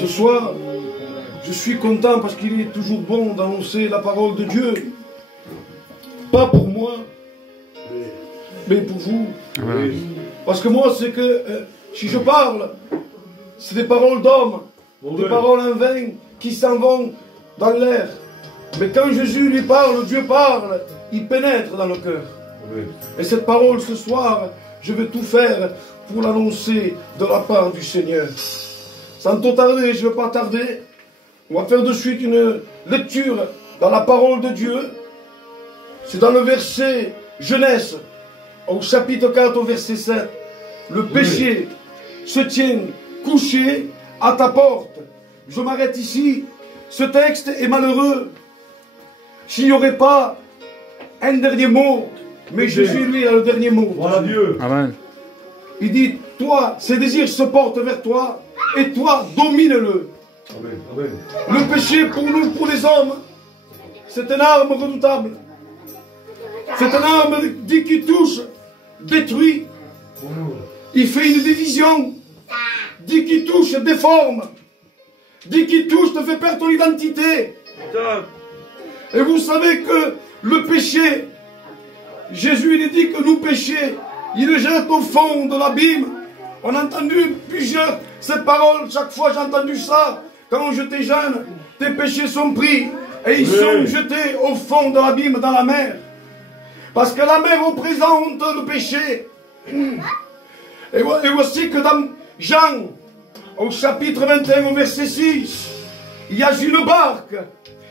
Ce soir, je suis content parce qu'il est toujours bon d'annoncer la parole de Dieu. Pas pour moi, mais pour vous. Parce que moi, c'est que si je parle, c'est des paroles d'hommes, des paroles en vain qui s'en vont dans l'air. Mais quand Jésus lui parle, Dieu parle, il pénètre dans le cœur. Et cette parole ce soir, je vais tout faire pour l'annoncer de la part du Seigneur. Sans trop tarder, je ne vais pas tarder. On va faire de suite une lecture dans la parole de Dieu. C'est dans le verset Genèse, au chapitre 4, au verset 7. Le péché se tient couché à ta porte. Je m'arrête ici. Ce texte est malheureux. S'il n'y aurait pas un dernier mot, mais Jésus, lui, a le dernier mot. Voilà Dieu. Amen. Il dit, toi, ses désirs se portent vers toi, et toi, domine-le. Amen. Amen. Le péché, pour nous, pour les hommes, c'est une arme redoutable. C'est une arme qui touche, détruit. Il fait une division. Dit qui touche, déforme. Dit qui touche, te fait perdre ton identité. Et vous savez que le péché, Jésus il dit que nous péchés, il le jette au fond de l'abîme. On a entendu plusieurs ces paroles, chaque fois j'ai entendu ça. Quand j'étais jeune, tes péchés sont pris et ils sont jetés au fond de l'abîme, dans la mer. Parce que la mer représente le péché. Et voici que dans Jean, au chapitre 21, au verset 6, il y a une barque.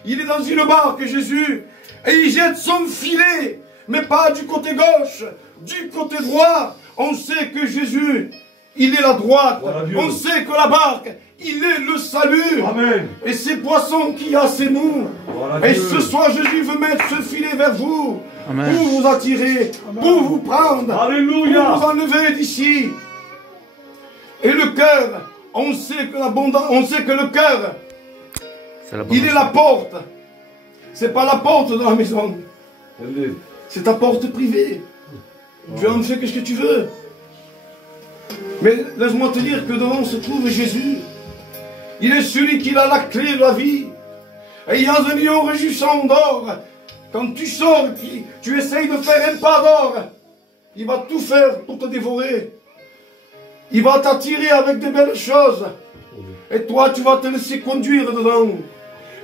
Il est dans une barque, Jésus, et il jette son filet, mais pas du côté gauche, du côté droit. On sait que Jésus, il est la droite. Voilà, on sait que la barque, il est le salut. Amen. Et ces poissons qu'il y a, c'est nous. Voilà, et Dieu. Ce soir, Jésus veut mettre ce filet vers vous. Amen. Pour vous attirer, amen. Pour vous prendre, alléluia. Pour vous enlever d'ici. Et le cœur, on sait que l'abondance, on sait que le cœur, il est la porte. C'est pas la porte de la maison. C'est ta porte privée. Dieu en fait que ce que tu veux. Mais laisse-moi te dire que devant se trouve Jésus. Il est celui qui a la clé de la vie. Et il y a un lion réjouissant d'or. Quand tu sors, tu essayes de faire un pas d'or, il va tout faire pour te dévorer. Il va t'attirer avec des belles choses. Et toi, tu vas te laisser conduire dedans.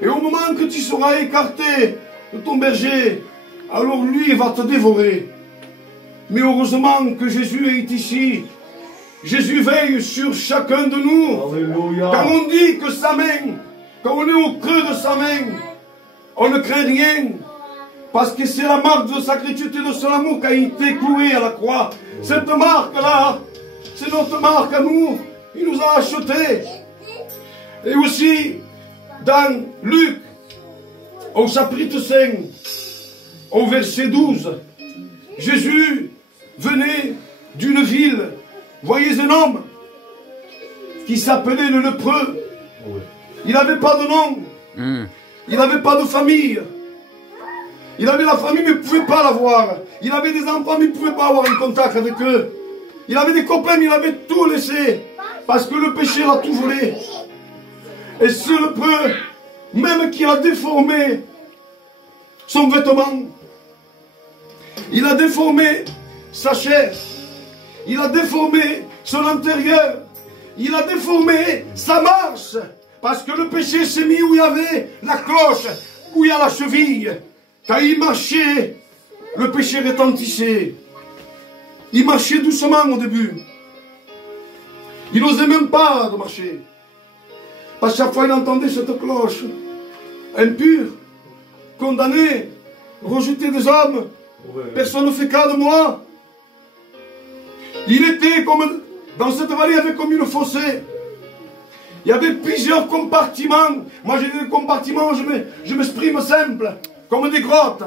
Et au moment que tu seras écarté de ton berger, alors lui, il va te dévorer. Mais heureusement que Jésus est ici. Jésus veille sur chacun de nous. Alléluia. Car on dit que sa main, quand on est au creux de sa main, on ne craint rien. Parce que c'est la marque de sa gratuité, de son amour qui a été clouée à la croix. Cette marque-là, c'est notre marque à nous. Il nous a achetés. Et aussi, dans Luc, au chapitre 5, au verset 12, Jésus venait d'une ville. Voyez un homme qui s'appelait le lépreux. Il n'avait pas de nom. Il n'avait pas de famille. Il avait la famille, mais il ne pouvait pas l'avoir. Il avait des enfants, mais il ne pouvait pas avoir un contact avec eux. Il avait des copains, mais il avait tout laissé. Parce que le péché l'a tout volé. Et ce lépreux, même qu'il a déformé son vêtement, il a déformé sa chair, il a déformé son intérieur, il a déformé sa marche. Parce que le péché s'est mis où il y avait la cloche, où il y a la cheville. Quand il marchait, le péché retentissait. Il marchait doucement au début. Il n'osait même pas de marcher. Parce que chaque fois il entendait cette cloche. Impur, condamné, rejeté des hommes. Personne ne fait cas de moi. Il était comme, dans cette vallée, il y avait comme une fossé. Il y avait plusieurs compartiments. Moi j'ai des compartiments, je m'exprime simple. Comme des grottes.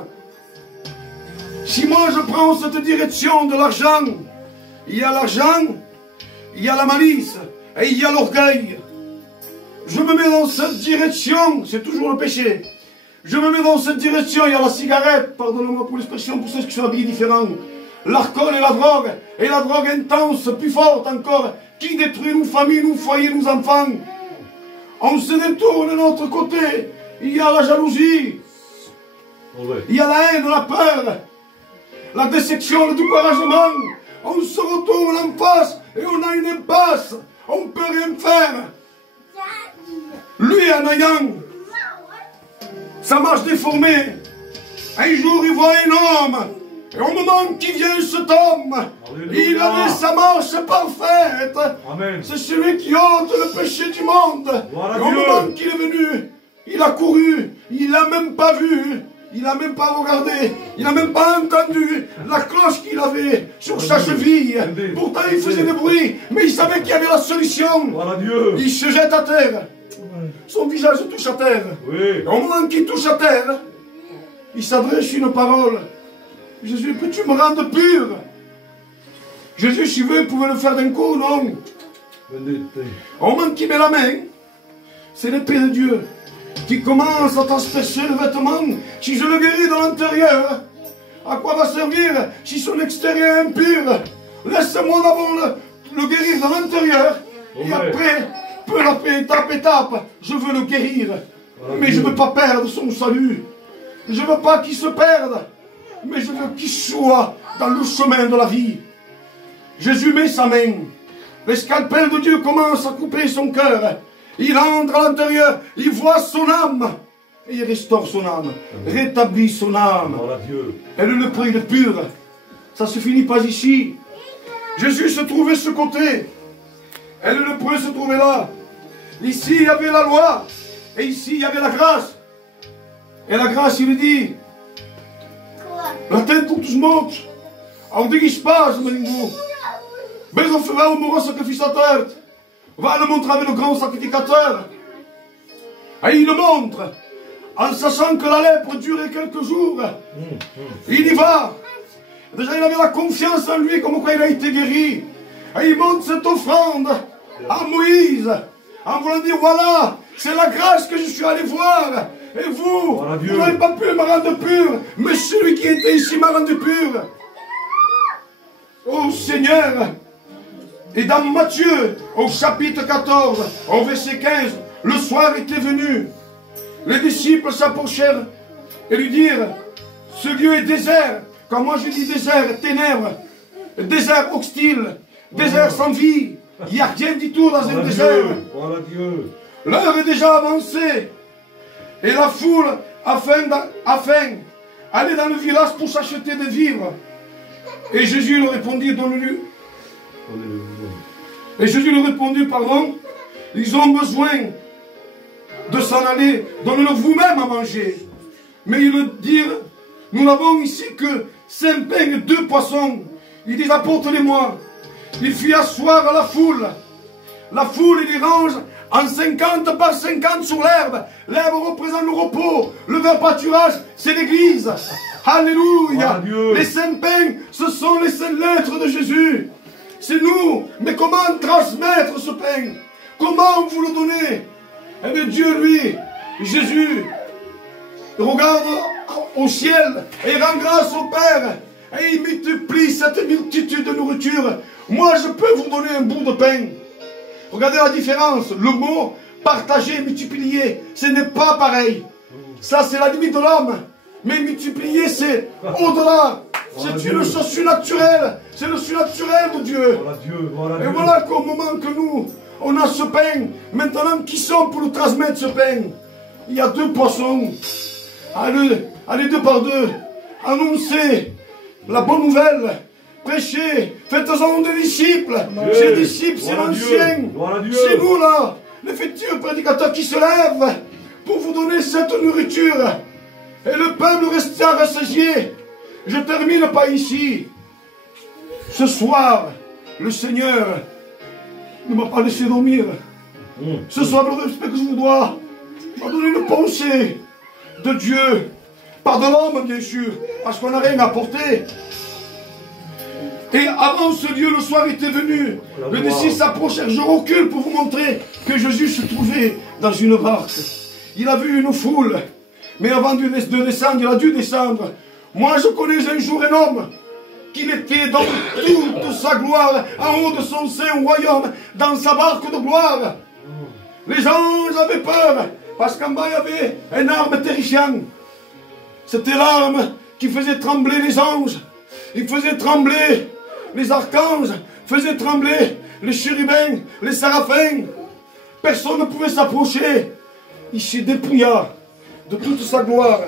Si moi je prends cette direction de l'argent, il y a l'argent, il y a la malice et il y a l'orgueil. Je me mets dans cette direction, c'est toujours le péché. Je me mets dans cette direction, il y a la cigarette, pardonnez-moi pour l'expression, pour ceux qui sont habillés différents. L'alcool et la drogue intense, plus forte encore, qui détruit nos familles, nos foyers, nos enfants. On se détourne de notre côté. Il y a la jalousie. Il y a la haine, la peur, la déception, le découragement. On se retourne en face et on a une impasse. On ne peut rien faire. Lui, en ayant sa marche déformée, un jour il voit un homme. Et au moment qu'il vient cet homme, Alléluia. Il avait sa marche parfaite. C'est celui qui ôte le péché du monde. Et au moment qu'il est venu, il a couru, il n'a même pas vu, il n'a même pas regardé, il n'a même pas entendu la cloche qu'il avait sur sa cheville. Pourtant il faisait des bruits, mais il savait qu'il y avait la solution. Il se jette à terre. Son visage touche à terre. Et au moment qu'il touche à terre, il s'adresse une parole. Jésus, peux-tu me rendre pur? Jésus, si veut, pouvait le faire d'un coup, non? Au moment qu'il met la main, c'est l'épée de Dieu qui commence à transpercer le vêtement. Si je le guéris dans l'intérieur, à quoi va servir si son extérieur est impur? Laisse-moi d'abord le guérir dans l'intérieur. Et après, peu à peu, étape, je veux le guérir. Mais je ne veux pas perdre son salut. Je ne veux pas qu'il se perde. Mais je veux qu'il soit dans le chemin de la vie. Jésus met sa main. Le scalpel de Dieu commence à couper son cœur. Il entre à l'intérieur, il voit son âme. Et il restaure son âme. Rétablit son âme. Elle le prie de pur. Ça ne se finit pas ici. Jésus se trouvait de ce côté. Elle ne pouvait se trouver là. Ici, il y avait la loi. Et ici, il y avait la grâce. Et la grâce, il dit, la tête komt dus moord. Al die spaas, mijn broer. Ben of wel een moral sacrificateur. Va le montrer avec le grand sacrificateur. Et il le montre. En sachant que la lèpre durait quelques jours. Il y va. Déjà, il avait la confiance en lui, comme quoi il a été guéri. Et il montre cette offrande à Moïse. En voulant dire, voilà, c'est la grâce que je suis allé voir. Et vous, vous n'avez pas pu me rendre pur, mais celui qui était ici m'a rendu pur. Oh Seigneur. Et dans Matthieu, au chapitre 14, au verset 15, le soir était venu. Les disciples s'approchèrent et lui dirent, ce lieu est désert. Quand moi je dis désert, ténèbres, désert hostile, désert sans vie. Il n'y a rien du tout dans un désert. L'heure est déjà avancée. Et la foule allait dans le village pour s'acheter des vivres. Et Jésus leur répondit, donne-lui. Et Jésus leur répondit, pardon, ils ont besoin de s'en aller, donnez-le vous-même à manger. Mais ils leur dirent, nous n'avons ici que 5 pains et 2 poissons. Il dit, apportez-les-moi. Il fit asseoir à la foule. La foule, il y range en 50 par 50 sur l'herbe. L'herbe représente le repos. Le vert pâturage, c'est l'église. Alléluia. Les 5 pains, ce sont les 5 lettres de Jésus. C'est nous. Mais comment transmettre ce pain? Comment vous le donner? Eh bien Dieu, lui, Jésus, regarde au ciel et rend grâce au Père. Et il multiplie cette multitude de nourriture. Moi, je peux vous donner un bout de pain. Regardez la différence. Le mot partager, multiplier, ce n'est pas pareil. Ça, c'est la limite de l'homme. Mais multiplier, c'est au-delà. C'est une chose surnaturelle. C'est le surnaturel de Dieu. Et voilà qu'au moment que nous, on a ce pain, maintenant, qui sont pour nous transmettre ce pain? Il y a 2 poissons. Allez 2 par 2. Annoncez la bonne nouvelle. Prêchez. Faites-en des disciples. Ces disciples, c'est l'ancien. C'est nous là, les futurs prédicateurs qui se lèvent pour vous donner cette nourriture. Et le peuple restera rassasié. Je termine pas ici. Ce soir, le Seigneur ne m'a pas laissé dormir. Ce soir, le respect que je vous dois m'a donné une pensée de Dieu. Pas de l'homme, bien sûr, parce qu'on n'a rien à apporter. Et avant ce lieu, le soir était venu. Le disciple s'approchèrent. Je recule pour vous montrer que Jésus se trouvait dans une barque. Il a vu une foule. Mais avant de descendre, il a dû descendre. Moi, je connais un jour un homme qui était dans toute sa gloire, en haut de son saint royaume, dans sa barque de gloire. Les anges avaient peur, parce qu'en bas il y avait une arme terrifiante. C'était l'arme qui faisait trembler les anges. Il faisait trembler les archanges, faisait trembler les chérubins, les séraphins. Personne ne pouvait s'approcher. Il s'est dépouilla de toute sa gloire.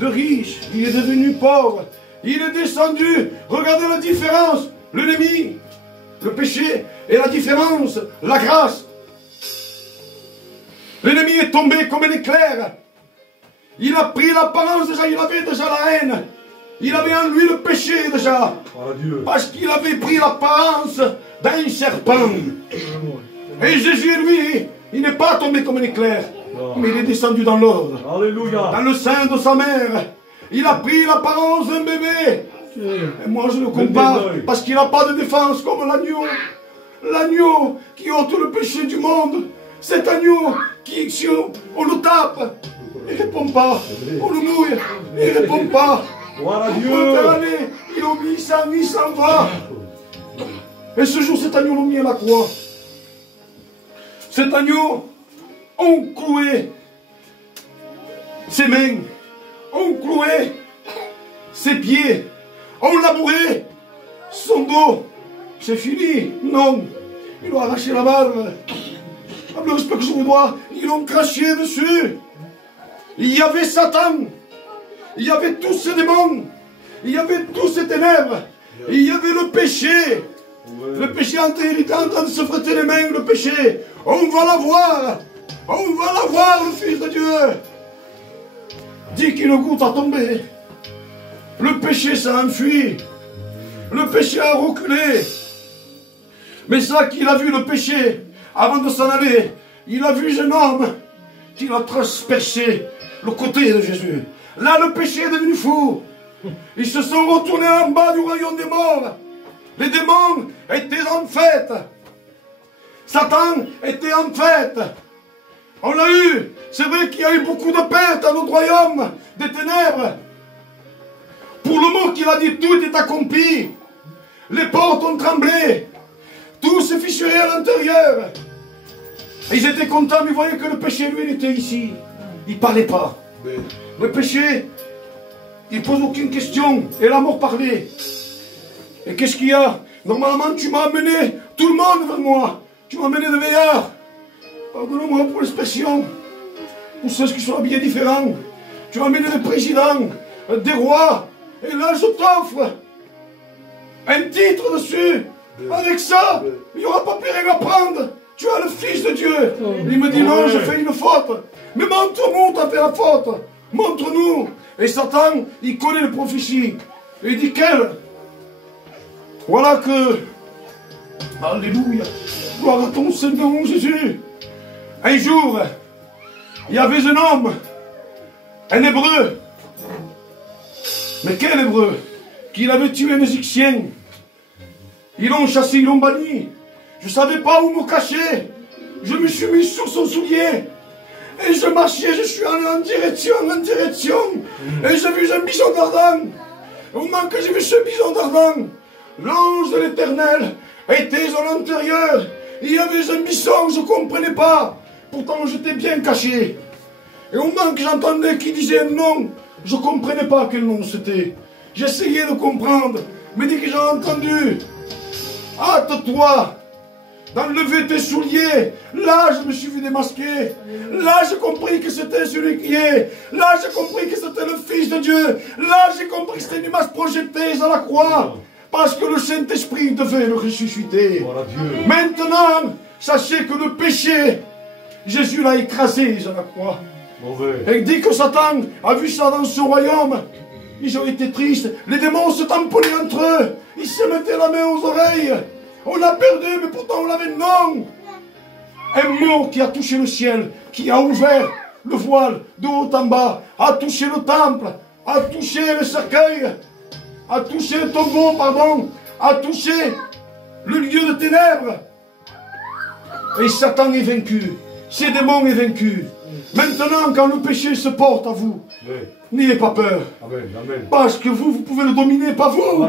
De riche, il est devenu pauvre. Il est descendu. Regardez la différence. L'ennemi, le péché, et la différence, la grâce. L'ennemi est tombé comme un éclair. Il a pris l'apparence déjà, il avait déjà la haine. Il avait en lui le péché déjà. Parce qu'il avait pris l'apparence d'un serpent. Et Jésus, lui, il n'est pas tombé comme un éclair. Mais il est descendu dans l'ordre. Dans le sein de sa mère. Il a pris l'apparence d'un bébé. Et moi je le compare parce qu'il n'a pas de défense comme l'agneau. L'agneau qui ôte le péché du monde. Cet agneau qui, si on le tape, il ne répond pas. On le mouille, il ne répond pas. On peut faire aller, il oublie ça, il s'en va. Et ce jour, cet agneau l'a mis à la croix. Cet agneau, on clouait ses mains, on clouait ses pieds, on labourait son dos. C'est fini. Non, ils l'ont arraché la barbe. Avec le respect que je vous dois, ils l'ont craché dessus. Il y avait Satan, il y avait tous ces démons, il y avait tous ces ténèbres, il y avait le péché. Le péché il était en train de se frotter les mains, le péché. On va l'avoir, le Fils de Dieu. Dit qu'une goutte a tombé. Le péché s'est enfui. Le péché a reculé. Mais ça qu'il a vu le péché, avant de s'en aller, il a vu un homme qui l'a transpercé le côté de Jésus. Là, le péché est devenu fou. Ils se sont retournés en bas du royaume des morts. Les démons étaient en fête. Satan était en fête. On l'a eu. C'est vrai qu'il y a eu beaucoup de pertes dans notre royaume des ténèbres. Pour le mot qu'il a dit, tout est accompli. Les portes ont tremblé. Tout s'est fissuré à l'intérieur. Ils étaient contents, mais ils voyaient que le péché, lui, il était ici. Il ne parlait pas. Le péché, il ne pose aucune question. Et la mort parlait. Et qu'est-ce qu'il y a? Normalement, tu m'as amené tout le monde vers moi. Tu m'as amené des veillards. Pardonne-moi pour l'expression. Pour ceux qui sont habillés différents. Tu m'as amené des présidents, des rois. Et là, je t'offre un titre dessus. Avec ça, il n'y aura pas plus rien à prendre. Tu as le Fils de Dieu. Il me dit non, j'ai fait une faute. Mais montre-nous où tu as fait la faute. Montre-nous. Et Satan, il connaît les prophéties. Et il dit quelle? Voilà que, alléluia, gloire à ton Seigneur Jésus. Un jour, il y avait un homme, un hébreu. Mais quel hébreu? Qu'il avait tué un Égyptien. Ils l'ont chassé, ils l'ont banni. Je ne savais pas où me cacher. Je me suis mis sur son soulier. Et je marchais, je suis allé en direction. Et j'ai vu un bison d'Ardent. Au moment que j'ai vu ce bison d'Ardent, l'ange de l'Éternel était à l'intérieur. Il y avait un bison, je ne comprenais pas. Pourtant, j'étais bien caché. Et au moment que j'entendais qu'il disait un nom, je ne comprenais pas quel nom c'était. J'essayais de comprendre. Mais dès que j'ai entendu, hâte-toi d'enlever tes souliers. Là, je me suis vu démasquer. Là, j'ai compris que c'était celui qui est. Là, j'ai compris que c'était le Fils de Dieu. Là, j'ai compris que c'était une image projetée à la croix. Parce que le Saint-Esprit devait le ressusciter. Maintenant, sachez que le péché, Jésus l'a écrasé à la croix. Et dès que Satan a vu ça dans son royaume, ils ont été tristes. Les démons se tamponnaient entre eux. Ils se mettaient la main aux oreilles. On l'a perdu, mais pourtant on l'avait. Non. Un mot qui a touché le ciel, qui a ouvert le voile de haut en bas, a touché le temple, a touché le cercueil, a touché le tombeau, pardon, a touché le lieu de ténèbres. Et Satan est vaincu. Ces démons sont vaincus. Maintenant, quand le péché se porte à vous, n'ayez pas peur. Parce que vous pouvez le dominer, pas vous.